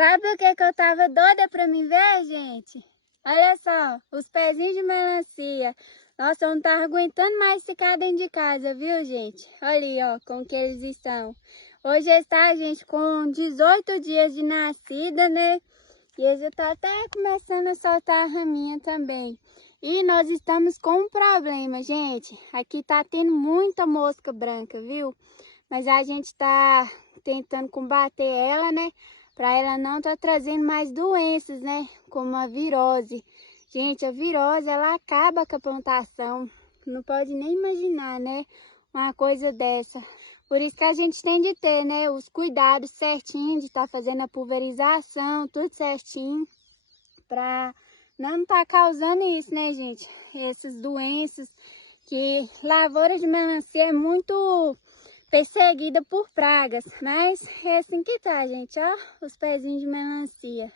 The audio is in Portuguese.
Sabe o que eu tava doida pra me ver, gente? Olha só, os pezinhos de melancia. Nossa, eu não tava aguentando mais ficar dentro de casa, viu, gente? Olha aí, ó, como que eles estão. Hoje está, gente, com 18 dias de nascida, né? E eles já estão até começando a soltar a raminha também. E nós estamos com um problema, gente. Aqui tá tendo muita mosca branca, viu? Mas a gente tá tentando combater ela, né? Para ela não tá trazendo mais doenças, né? Como a virose. Gente, a virose, ela acaba com a plantação. Não pode nem imaginar, né? Uma coisa dessa. Por isso que a gente tem de ter, né? Os cuidados certinho de estar fazendo a pulverização, tudo certinho. Para não estar causando isso, né, gente? Essas doenças que lavoura de melancia é muito perseguida por pragas, mas é assim que tá, gente, ó, os pezinhos de melancia.